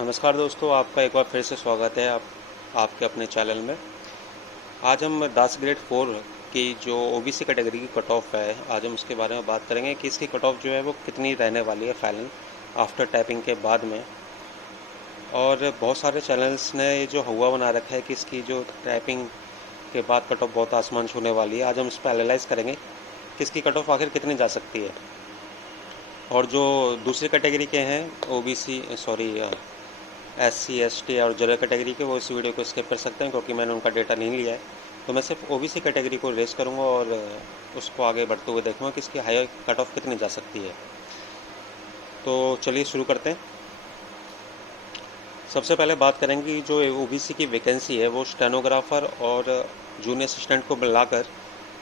नमस्कार दोस्तों, आपका एक बार फिर से स्वागत है आपके अपने चैनल में। आज हम दास ग्रेड 4 की जो ओबीसी कैटेगरी की कट ऑफ है, आज हम उसके बारे में बात करेंगे कि इसकी कट ऑफ जो है वो कितनी रहने वाली है फाइनल आफ्टर टाइपिंग के बाद में। और बहुत सारे चैनल्स ने ये जो हुआ बना रखा है कि इसकी जो टाइपिंग के बाद कट ऑफ बहुत आसमान छूने वाली है। आज हम इस पर एनालाइज करेंगे कि इसकी कट ऑफ आखिर कितनी जा सकती है। और जो दूसरी कैटेगरी के हैं ओबीसी SC ST और जनरल कैटेगरी के, वो इस वीडियो को स्किप कर सकते हैं क्योंकि मैंने उनका डेटा नहीं लिया है। तो मैं सिर्फ ओबीसी कैटेगरी को रेस करूंगा और उसको आगे बढ़ते हुए देखूंगा कि इसकी हाई कट ऑफ कितनी जा सकती है। तो चलिए शुरू करते हैं। सबसे पहले बात करेंगे कि जो ओबीसी की वैकेंसी है वो स्टेनोग्राफर और जूनियर असिस्टेंट को मिलाकर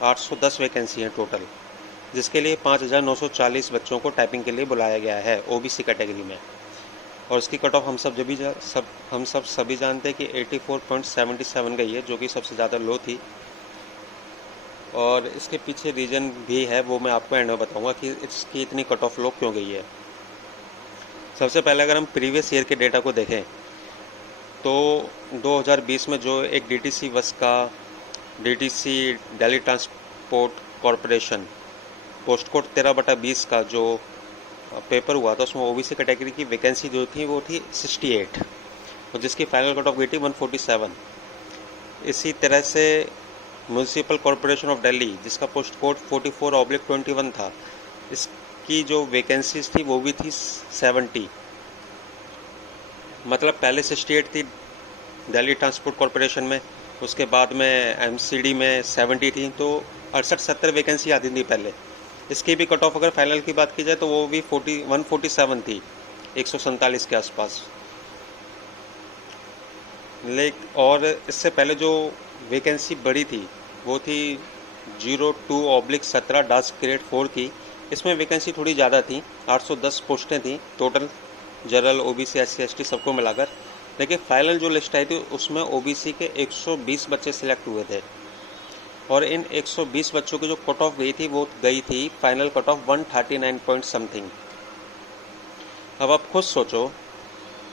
810 वैकेंसी है टोटल, जिसके लिए 5,940 बच्चों को टाइपिंग के लिए बुलाया गया है ओबीसी कैटेगरी में। और इसकी कट ऑफ हम सब सभी जानते हैं कि 84.77 गई है, जो कि सबसे ज़्यादा लो थी। और इसके पीछे रीज़न भी है, वो मैं आपको एंड में बताऊंगा कि इसकी इतनी कट ऑफ लो क्यों गई है। सबसे पहले अगर हम प्रीवियस ईयर के डेटा को देखें तो 2020 में जो एक डीटीसी बस का DTC Delhi transport corporation post code 13/20 का जो पेपर हुआ था, उसमें ओबीसी कैटेगरी की वैकेंसी जो थी वो थी 68 और जिसकी फाइनल कट ऑफ गई थी 147। इसी तरह से म्यूनसिपल कॉरपोरेशन ऑफ दिल्ली, जिसका पोस्ट कोड 44/21 था, इसकी जो वैकेंसीज थी वो भी थी 70। मतलब पहले 68 थी दिल्ली ट्रांसपोर्ट कॉरपोरेशन में, उसके बाद में एमसीडी में 70 थी, तो 68-70 वैकेंसी आती थी पहले। इसकी भी कट ऑफ अगर फाइनल की बात की जाए तो वो भी 147 थी, 147 के आसपास। और इससे पहले जो वैकेंसी बड़ी थी वो थी 02/17 दास ग्रेड 4 की। इसमें वैकेंसी थोड़ी ज़्यादा थी, 810 पोस्टें थी total, general OBC SC ST सबको मिलाकर। लेकिन फाइनल जो लिस्ट आई थी उसमें ओबीसी के 120 बच्चे सिलेक्ट हुए थे और इन 120 बच्चों की जो कट ऑफ गई थी वो गई थी final cut off 139 point something. अब आप खुद सोचो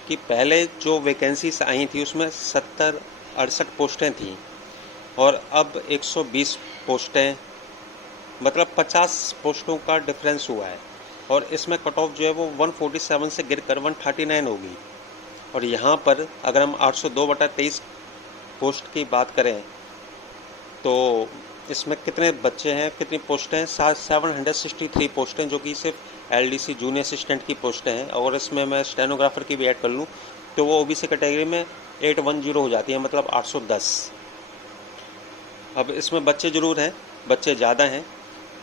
कि पहले जो वैकेंसीज आई थी उसमें 68 पोस्टें थी और अब 120 पोस्टें, मतलब 50 पोस्टों का डिफरेंस हुआ है। और इसमें कट ऑफ जो है वो 147 से गिरकर 139 होगी। और यहाँ पर अगर हम 802/23 पोस्ट की बात करें तो इसमें कितने बच्चे हैं, कितनी पोस्टें हैं? 763 पोस्टें, जो कि सिर्फ एलडीसी जूनियर असिस्टेंट की पोस्टें हैं। और इसमें मैं स्टेनोग्राफर की भी ऐड कर लूँ तो वो ओबीसी कैटेगरी में 810 हो जाती है, मतलब 810। अब इसमें बच्चे ज़रूर हैं, बच्चे ज़्यादा हैं,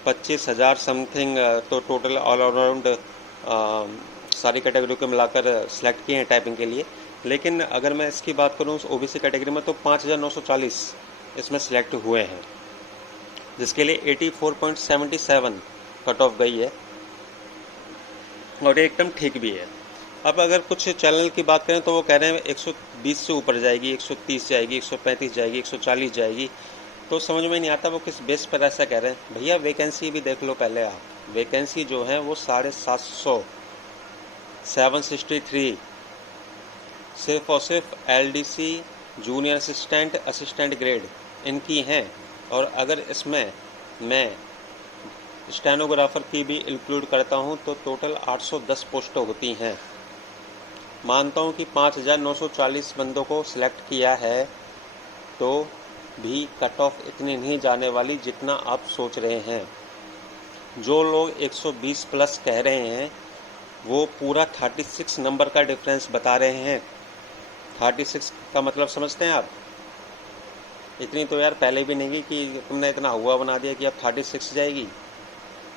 25,000 समथिंग तो टोटल ऑल अराउंड सारी कैटेगरी को मिलाकर सेलेक्ट किए हैं टाइपिंग के लिए। लेकिन अगर मैं इसकी बात करूँ ओबीसी कैटेगरी में तो 5,940 इसमें सिलेक्ट हुए हैं, जिसके लिए 84.77 कट ऑफ गई है और एकदम ठीक भी है। अब अगर कुछ चैनल की बात करें तो वो कह रहे हैं 120 से ऊपर जाएगी, 130 जाएगी, 135 जाएगी, 140 जाएगी। तो समझ में नहीं आता वो किस बेस पर ऐसा कह रहे हैं। भैया वैकेंसी भी देख लो पहले आप, वैकेंसी जो है वो 750, 763 सिर्फ और सिर्फ LDC junior assistant, assistant grade इनकी हैं। और अगर इसमें मैं स्टेनोग्राफर की भी इंक्लूड करता हूं तो टोटल 810 पोस्टें होती हैं। मानता हूं कि 5,940 बंदों को सिलेक्ट किया है तो भी कट ऑफ इतनी नहीं जाने वाली जितना आप सोच रहे हैं। जो लोग 120 प्लस कह रहे हैं वो पूरा 36 नंबर का डिफरेंस बता रहे हैं। 36 का मतलब समझते हैं आप? इतनी तो यार पहले भी नहीं कि तुमने इतना हुआ बना दिया कि अब 36 जाएगी।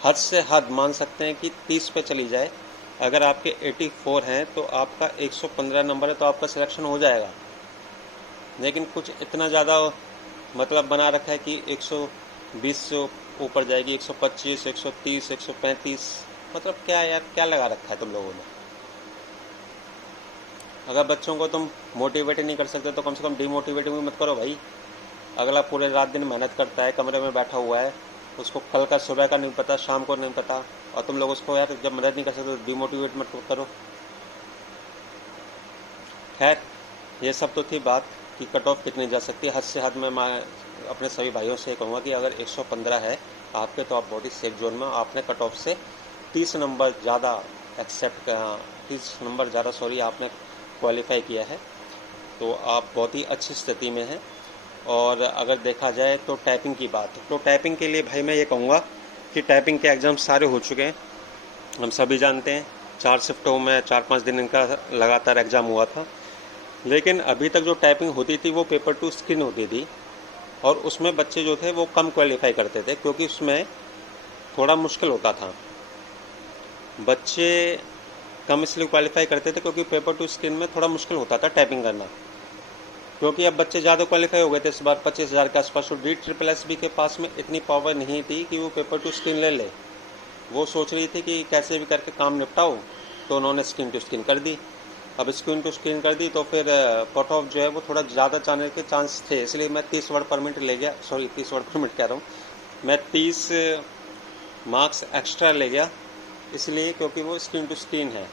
हद से हद मान सकते हैं कि 30 पे चली जाए। अगर आपके 84 हैं तो आपका 115 नंबर है तो आपका सिलेक्शन हो जाएगा। लेकिन कुछ इतना ज़्यादा मतलब बना रखा है कि 120 से ऊपर जाएगी, 125, 130, 135। मतलब क्या यार, क्या लगा रखा है तुम लोगों ने? अगर बच्चों को तुम मोटिवेट नहीं कर सकते तो कम से कम डिमोटिवेट भी मत करो भाई। अगला पूरे रात दिन मेहनत करता है, कमरे में बैठा हुआ है, उसको कल का सुबह का नहीं पता, शाम को नहीं पता, और तुम लोग उसको यार जब मदद नहीं कर सकते तो डिमोटिवेट मत करो। खैर, ये सब तो थी बात कि कट ऑफ कितनी जा सकती है। हद से हद में मैं अपने सभी भाइयों से कहूँगा कि अगर 115 है आपके, तो आप बहुत ही सेफ जोन में। आपने कट ऑफ से 30 नंबर ज़्यादा एक्सेप्ट 30 नंबर ज़्यादा आपने क्वालिफाई किया है, तो आप बहुत ही अच्छी स्थिति में हैं। और अगर देखा जाए तो टाइपिंग की बात, तो टाइपिंग के लिए भाई मैं ये कहूँगा कि टाइपिंग के एग्ज़ाम सारे हो चुके हैं, हम सभी जानते हैं। 4 शिफ्टों में 4-5 दिन इनका लगातार एग्ज़ाम हुआ था। लेकिन अभी तक जो टाइपिंग होती थी वो पेपर टू स्क्रीन होती थी, और उसमें बच्चे जो थे वो कम क्वालिफाई करते थे, क्योंकि उसमें थोड़ा मुश्किल होता था। बच्चे कम इसलिए क्वालिफाई करते थे क्योंकि पेपर टू स्क्रीन में थोड़ा मुश्किल होता था टाइपिंग करना, क्योंकि अब बच्चे ज़्यादा क्वालिफाई हो गए थे इस बार 25,000 के आसपास। और DSSS के पास में इतनी पावर नहीं थी कि वो पेपर टू स्क्रीन ले ले। वो सोच रही थी कि कैसे भी करके काम निपटाओ, तो उन्होंने स्क्रीन टू स्क्रीन कर दी। अब स्क्रीन टू स्क्रीन कर दी तो फिर कट ऑफ जो है वो थोड़ा ज़्यादा जाने के चांस थे, इसलिए मैं 30 वर्ड पर मिनट ले गया। सॉरी, 30 वर्ड पर मिनट कह रहा हूँ मैं, 30 मार्क्स एक्स्ट्रा ले गया, इसलिए क्योंकि वो स्क्रीन टू स्क्रीन है।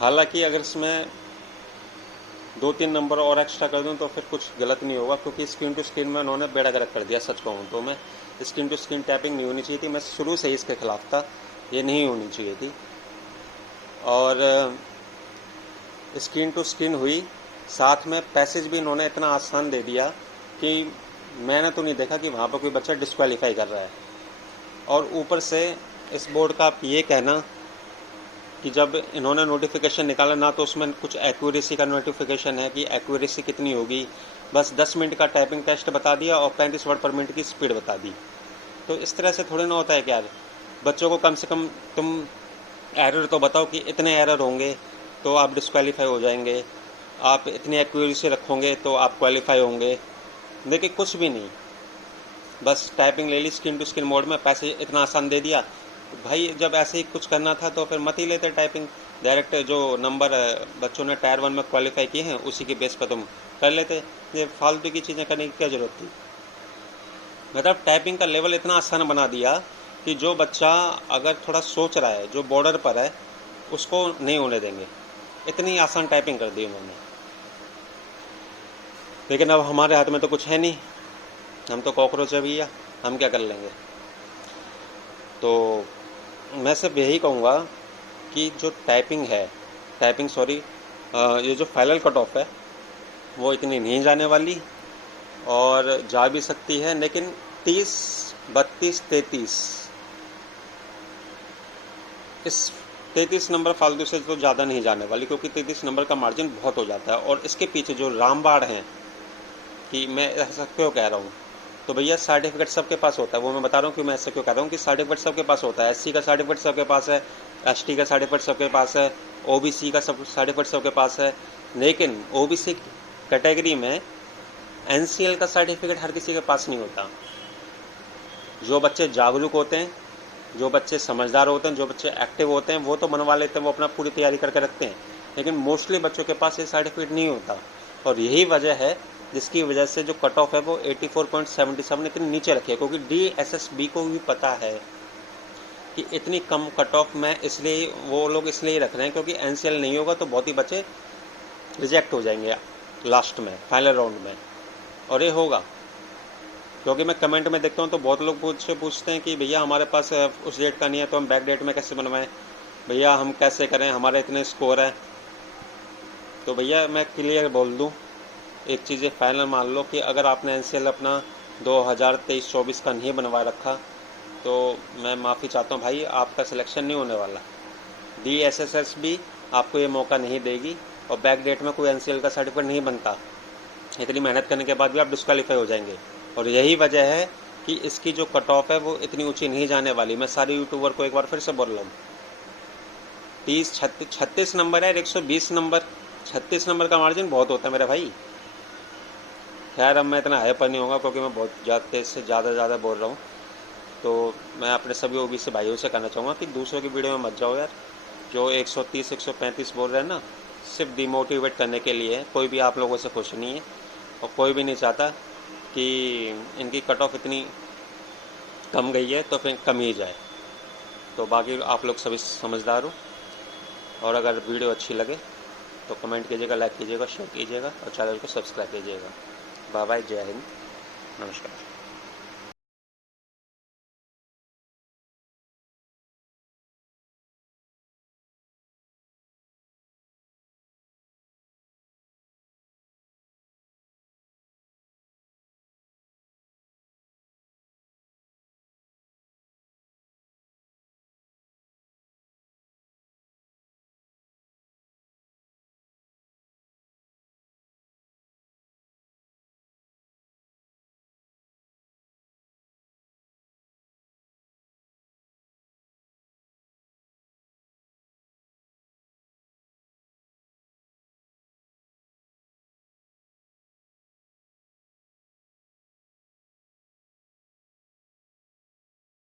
हालांकि अगर इसमें 2-3 नंबर और एक्स्ट्रा कर दूं तो फिर कुछ गलत नहीं होगा, क्योंकि स्क्रीन टू स्क्रीन में उन्होंने बेड़ा गर्क कर दिया। सच कहूँ तो मैं, स्क्रीन टू स्क्रीन टैपिंग नहीं होनी चाहिए थी, मैं शुरू से ही इसके खिलाफ था, ये नहीं होनी चाहिए थी। और स्क्रीन टू स्क्रीन हुई, साथ में पैसेज भी इन्होंने इतना आसान दे दिया कि मैंने तो नहीं देखा कि वहाँ पर कोई बच्चा डिस्क्वालीफाई कर रहा है। और ऊपर से इस बोर्ड का ये कहना कि जब इन्होंने नोटिफिकेशन निकाला ना, तो उसमें कुछ एक्यूरेसी का नोटिफिकेशन है कि एक्यूरेसी कितनी होगी, बस 10 मिनट का टाइपिंग टेस्ट बता दिया और 35 वर्ड पर मिनट की स्पीड बता दी। तो इस तरह से थोड़ी ना होता है क्या। बच्चों को कम से कम तुम एरर तो बताओ कि इतने एरर होंगे तो आप डिस्क्वालीफाई हो जाएंगे, आप इतनी एक्यूरेसी रखोगे तो आप क्वालिफाई होंगे। देखिए, कुछ भी नहीं, बस टाइपिंग ले ली स्क्रीन टू स्क्रीन मोड में, पैसे इतना आसान दे दिया। भाई जब ऐसे ही कुछ करना था तो फिर मत ही लेते टाइपिंग, डायरेक्ट जो नंबर बच्चों ने टायर 1 में क्वालिफाई किए हैं उसी के बेस पर तुम कर लेते। ये फालतू की चीज़ें करने की क्या ज़रूरत थी। मतलब टाइपिंग का लेवल इतना आसान बना दिया कि जो बच्चा अगर थोड़ा सोच रहा है, जो बॉर्डर पर है, उसको नहीं होने देंगे। इतनी आसान टाइपिंग कर दी उन्होंने। लेकिन अब हमारे हाथ में तो कुछ है नहीं, हम तो कॉकरोच है भैया, हम क्या कर लेंगे। तो मैं सिर्फ यही कहूँगा कि जो टाइपिंग है, ये जो फाइनल कट ऑफ है वो इतनी नहीं जाने वाली, और जा भी सकती है, लेकिन 30, 32, 33, इस 33 नंबर फालतू से तो ज़्यादा नहीं जाने वाली, क्योंकि 33 नंबर का मार्जिन बहुत हो जाता है। और इसके पीछे जो रामबाड़ हैं, कि मैं ऐसा क्यों कह रहा हूँ, तो भैया सर्टिफिकेट सबके पास होता है। वो मैं बता रहा हूँ कि मैं ऐसा क्यों कह रहा हूँ कि सर्टिफिकेट सबके पास होता है। SC का सर्टिफिकेट सबके पास है, ST का सर्टिफिकेट सबके पास है, OBC का सर्टिफिकेट सबके पास है। लेकिन OBC कैटेगरी में NCL का सर्टिफिकेट हर किसी के पास नहीं होता। जो बच्चे जागरूक होते हैं, जो बच्चे समझदार होते हैं, जो बच्चे एक्टिव होते हैं, वो तो बनवा लेते हैं, वो अपना पूरी तैयारी करके रखते हैं। लेकिन मोस्टली बच्चों के पास ये सर्टिफिकेट नहीं होता, और यही वजह है जिसकी वजह से जो कट ऑफ है वो 84.77 इतनी नीचे रखी है। क्योंकि DSSB को भी पता है कि इतनी कम कट ऑफ में, इसलिए वो लोग इसलिए रख रहे हैं क्योंकि NCL नहीं होगा तो बहुत ही बच्चे रिजेक्ट हो जाएंगे लास्ट में, फाइनल राउंड में। और ये होगा, क्योंकि मैं कमेंट में देखता हूँ तो बहुत लोग मुझसे पूछते हैं कि भैया हमारे पास उस डेट का नहीं है तो हम बैक डेट में कैसे बनवाएं, भैया हम कैसे करें, हमारे इतने स्कोर हैं। तो भैया मैं क्लियर बोल दूँ एक चीज़, फाइनल मान लो कि अगर आपने NCL अपना 2023-24 का नहीं बनवा रखा, तो मैं माफ़ी चाहता हूँ भाई, आपका सिलेक्शन नहीं होने वाला। DSSS भी आपको ये मौका नहीं देगी, और बैक डेट में कोई NCL का सर्टिफिकेट नहीं बनता। इतनी मेहनत करने के बाद भी आप डिस्क्वालीफाई हो जाएंगे। और यही वजह है कि इसकी जो कट ऑफ है वो इतनी ऊंची नहीं जाने वाली। मैं सारे यूट्यूबर को एक बार फिर से बोल रहा हूँ, 36 नंबर है, 120 नंबर, 36 नंबर का मार्जिन बहुत होता है मेरे भाई। खैर अब मैं इतना हाइपर नहीं होगा क्योंकि मैं बहुत ज़्यादा से ज़्यादा बोल रहा हूँ। तो मैं अपने सभी OBC भाइयों से कहना चाहूँगा कि दूसरों की वीडियो में मत जाओ यार। जो 130, 135 बोल रहे हैं ना, सिर्फ डिमोटिवेट करने के लिए। कोई भी आप लोगों से खुश नहीं है, और कोई भी नहीं चाहता कि इनकी कट ऑफ इतनी कम गई है तो फिर कम ही जाए। तो बाकी आप लोग सभी समझदार हो, और अगर वीडियो अच्छी लगे तो कमेंट कीजिएगा, लाइक कीजिएगा, शेयर कीजिएगा और चैनल को सब्सक्राइब कीजिएगा। बाय बाय, जय हिंद, नमस्कार।